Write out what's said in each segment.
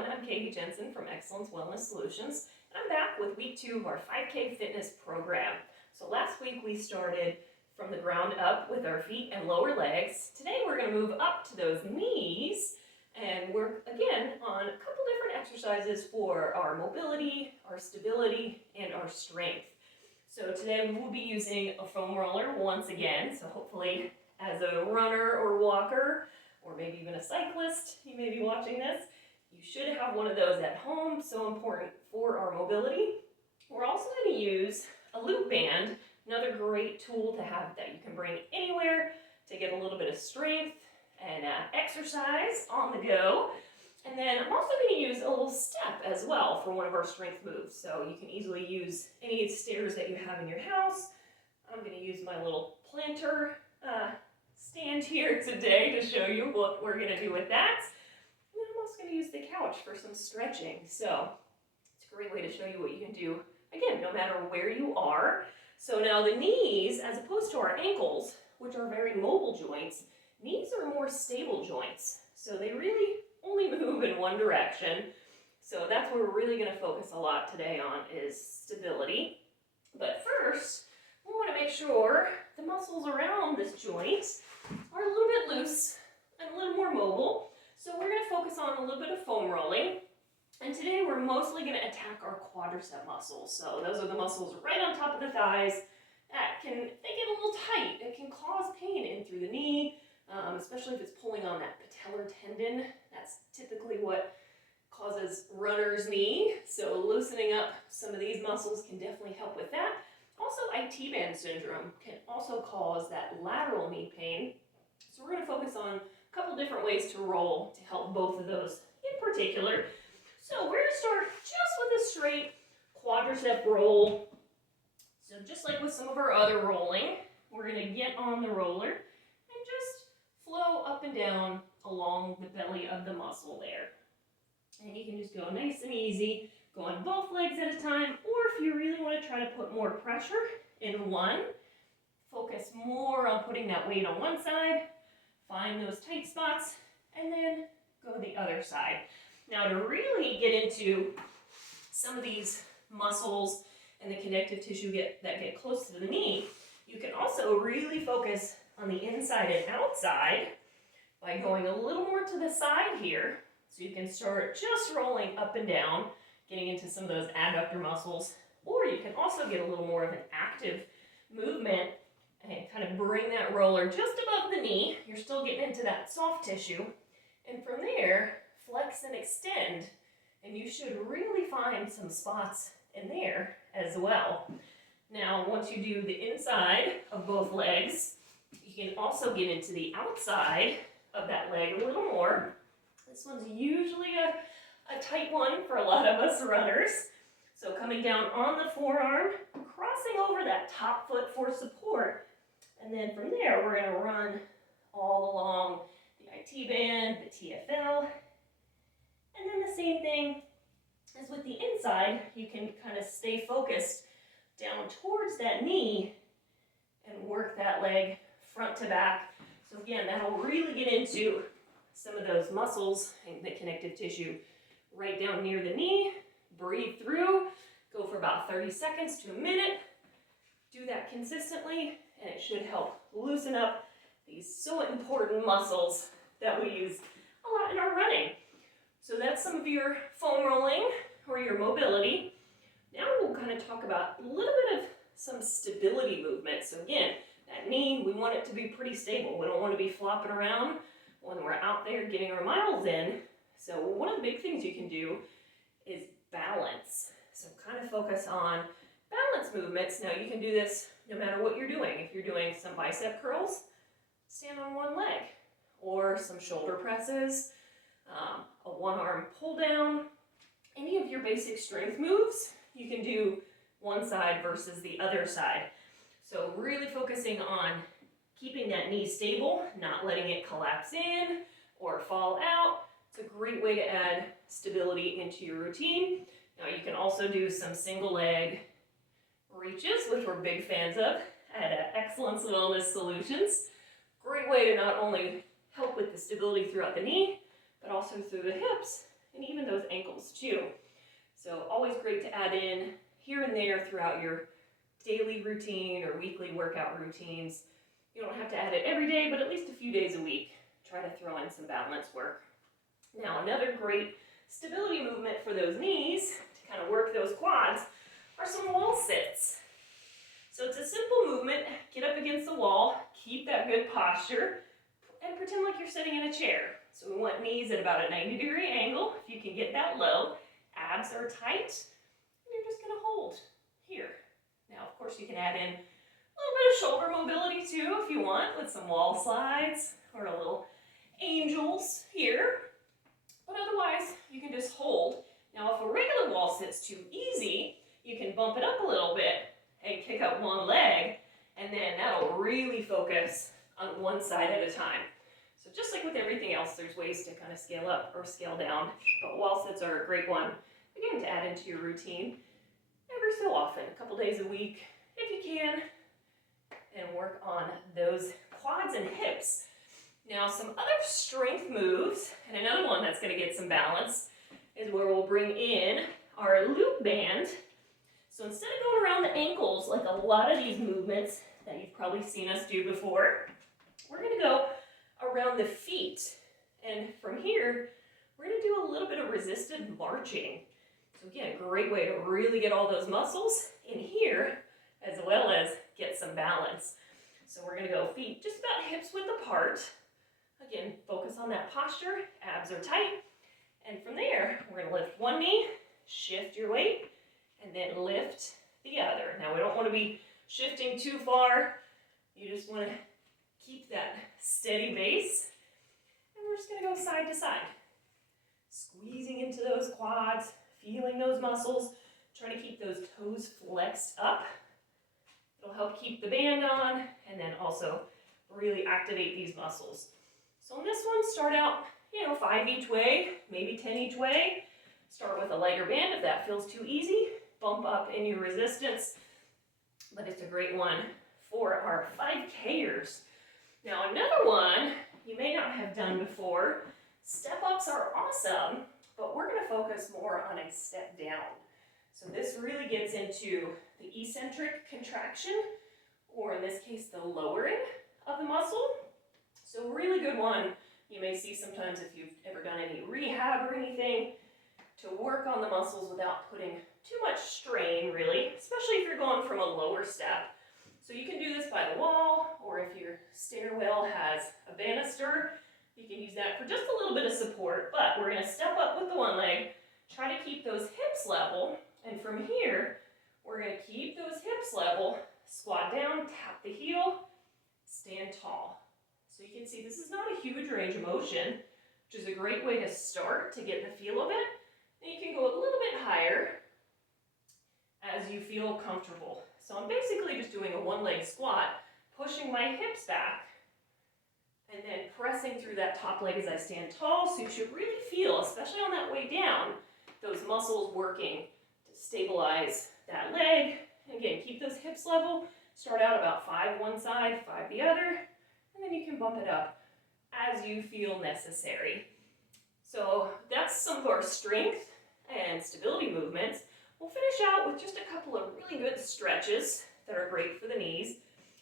everyone, I'm Katie Jensen from Excellence Wellness Solutions, and I'm back with week 2 of our 5K fitness program. So last week we started from the ground up with our feet and lower legs. Today we're going to move up to those knees and work again on a couple different exercises for our mobility, our stability, and our strength. So today we will be using a foam roller once again, so hopefully as a runner or walker, or maybe even a cyclist, you may be watching this, you should have one of those at home, so important for our mobility. We're also going to use a loop band, another great tool to have that you can bring anywhere to get a little bit of strength and exercise on the go. And then I'm also going to use a little step as well for one of our strength moves. So you can easily use any stairs that you have in your house. I'm going to use my little planter stand here today to show you what we're going to do with that. And I'm also going to use the couch for some stretching. So it's a great way to show you what you can do, again, no matter where you are. So now the knees, as opposed to our ankles, which are very mobile joints, knees are more stable joints. So they really only move in one direction. So that's what we're really going to focus a lot today on, is stability. But first, we want to make sure the muscles around this joint are a little bit loose and a little more mobile. So we're going to focus on a little bit of foam rolling. And today we're mostly going to attack our quadricep muscles. So those are the muscles right on top of the thighs that they get a little tight. It can cause pain in through the knee, especially if it's pulling on that patellar tendon. That's typically what causes runner's knee. So loosening up some of these muscles can definitely help with that. Also, IT band syndrome can also cause that lateral knee pain. So we're going to focus on a couple different ways to roll to help both of those in particular. So we're going to start just with a straight quadricep roll. So just like with some of our other rolling, we're going to get on the roller and just flow up and down along the belly of the muscle there. And you can just go nice and easy, go on both legs at a time, or if you really want to try to put more pressure in one, focus more on putting that weight on one side, find those tight spots, and then go the other side. Now to really get into some of these muscles and the connective tissue that get close to the knee, you can also really focus on the inside and outside by going a little more to the side here. So you can start just rolling up and down, getting into some of those adductor muscles, or you can also get a little more of an active movement and kind of bring that roller just above the knee. You're still getting into that soft tissue, and from there, flex and extend, and you should really find some spots in there as well. Now, once you do the inside of both legs, you can also get into the outside of that leg a little more. This one's usually a tight one for a lot of us runners. So coming down on the forearm, crossing over that top foot for support, and then from there we're going to run all along the IT band, the TFL, and then the same thing as with the inside. You can kind of stay focused down towards that knee and work that leg front to back. So again, that'll really get into some of those muscles and the connective tissue right down near the knee. Breathe through, go for about 30 seconds to a minute. Do that consistently, and it should help loosen up these so important muscles that we use a lot in our running. So that's some of your foam rolling or your mobility. Now we'll kind of talk about a little bit of some stability movement. So again, that knee, we want it to be pretty stable. We don't want to be flopping around when we're out there getting our miles in. So one of the big things you can do is balance. So kind of focus on balance movements. Now you can do this no matter what you're doing. If you're doing some bicep curls, stand on one leg, or some shoulder presses, a one-arm pull down. Any of your basic strength moves, you can do one side versus the other side. So really focusing on keeping that knee stable, not letting it collapse in or fall out. It's a great way to add stability into your routine. Now you can also do some single leg reaches, which we're big fans of at Excellence Wellness Solutions. Great way to not only help with the stability throughout the knee, but also through the hips and even those ankles too. So always great to add in here and there throughout your daily routine or weekly workout routines. You don't have to add it every day, but at least a few days a week. Try to throw in some balance work. Now, another great stability movement for those knees to kind of work those quads are some wall sits. So it's a simple movement. Get up against the wall, keep that good posture, and pretend like you're sitting in a chair. So we want knees at about a 90-degree angle. If you can get that low, abs are tight, and you're just gonna hold here. Now, of course, you can add in a little bit of shoulder mobility too if you want, with some wall slides or a little angels here. But otherwise, you can just hold. Now, if a regular wall sit's too easy, you can bump it up a little bit and kick up one leg, and then that'll really focus on one side at a time. So just like with everything else, there's ways to kind of scale up or scale down, but wall sits are a great one, again, to add into your routine every so often, a couple days a week, if you can, and work on those quads and hips. Now, some other strength moves, and another one that's going to get some balance, is where we'll bring in our loop band. So instead of going around the ankles like a lot of these movements that you've probably seen us do before, we're going to go around the feet. And from here, we're going to do a little bit of resisted marching. So again, a great way to really get all those muscles in here, as well as get some balance. So we're going to go feet just about hips width apart. Again, focus on that posture, abs are tight. And from there, we're going to lift one knee, shift your weight, and then lift the other. Now, we don't want to be shifting too far. You just want to keep that steady base. And we're just going to go side to side. Squeezing into those quads, feeling those muscles, trying to keep those toes flexed up. It'll help keep the band on and then also really activate these muscles. So in this one, start out, 5 each way, maybe 10 each way. Start with a lighter band if that feels too easy. Bump up in your resistance, but it's a great one for our 5Kers. Now another one you may not have done before, step ups are awesome, but we're going to focus more on a step down. So this really gets into the eccentric contraction, or in this case, the lowering of the muscle. So really good one you may see sometimes if you've ever done any rehab or anything, to work on the muscles without putting too much strain, really, especially if you're going from a lower step. So you can do this by the wall, or if your stairwell has a banister, you can use that for just a little bit of support. But we're going to step up with the one leg, try to keep those hips level, and from here, we're going to keep those hips level, squat down, tap the heel, stand tall. So you can see this is not a huge range of motion, which is a great way to start to get the feel of it. And you can go a little bit higher as you feel comfortable. So I'm basically just doing a one-leg squat, pushing my hips back, and then pressing through that top leg as I stand tall. So you should really feel, especially on that way down, those muscles working to stabilize that leg. And again, keep those hips level. Start out about 5 one side, 5 the other, and then you can bump it up as you feel necessary. So that's some of our strength and stability movements. We'll finish out with just a couple of really good stretches that are great for the knees.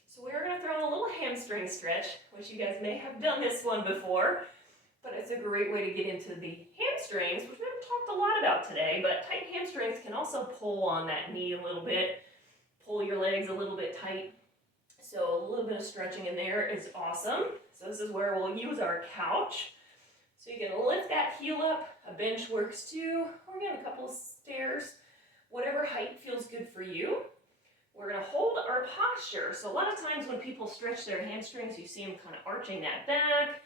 So we're going to throw in a little hamstring stretch, which you guys may have done this one before, but it's a great way to get into the hamstrings, which we haven't talked a lot about today, but tight hamstrings can also pull on that knee a little bit, pull your legs a little bit tight. So a little bit of stretching in there is awesome. So this is where we'll use our couch. So you can lift that heel up, a bench works too, or again, a couple of stairs, whatever height feels good for you. We're going to hold our posture. So a lot of times when people stretch their hamstrings, you see them kind of arching that back,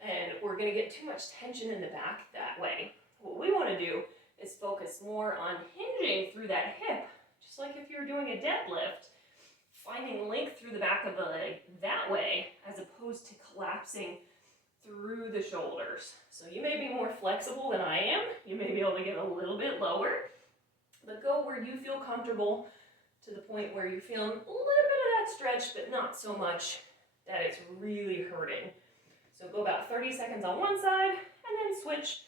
and we're going to get too much tension in the back that way. What we want to do is focus more on hinging through that hip, just like if you're doing a deadlift, finding length through the back of the leg that way, as opposed to collapsing through the shoulders. So you may be more flexible than I am. You may be able to get a little bit lower, but go where you feel comfortable to the point where you're feeling a little bit of that stretch, but not so much that it's really hurting. So go about 30 seconds on one side and then switch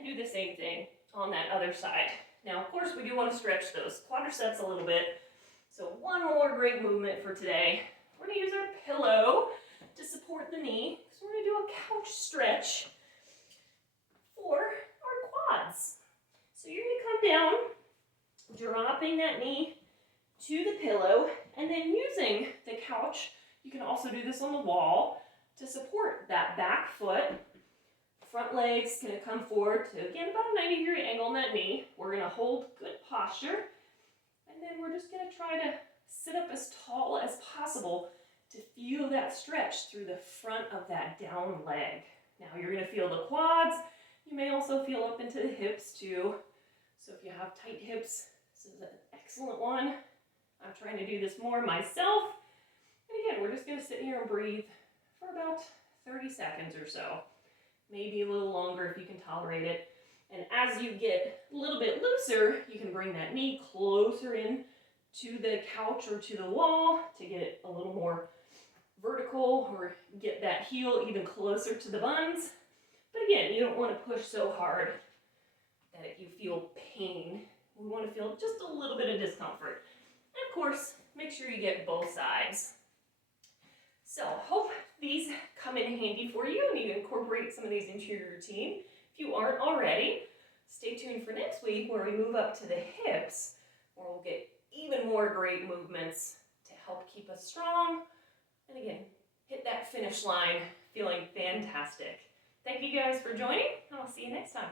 And do the same thing on that other side. Now, of course, we do want to stretch those quadriceps a little bit. So one more great movement for today. We're going to use our pillow to support the knee. So we're going to do a couch stretch for our quads. So you're going to come down, dropping that knee to the pillow, and then using the couch. You can also do this on the wall to support that back foot. Front leg's going to come forward to, again, about a 90-degree angle on that knee. We're going to hold good posture. And then we're just going to try to sit up as tall as possible to feel that stretch through the front of that down leg. Now you're going to feel the quads. You may also feel up into the hips too. So if you have tight hips, this is an excellent one. I'm trying to do this more myself. And again, we're just going to sit here and breathe for about 30 seconds or so. Maybe a little longer if you can tolerate it. And as you get a little bit looser, you can bring that knee closer in to the couch or to the wall to get it a little more vertical, or get that heel even closer to the buns. But again, you don't want to push so hard that you feel pain. We want to feel just a little bit of discomfort. And of course, make sure you get both sides. So hope these come in handy for you and you incorporate some of these into your routine. If you aren't already, stay tuned for next week where we move up to the hips, where we'll get even more great movements to help keep us strong. And again, hit that finish line feeling fantastic. Thank you guys for joining, and I'll see you next time.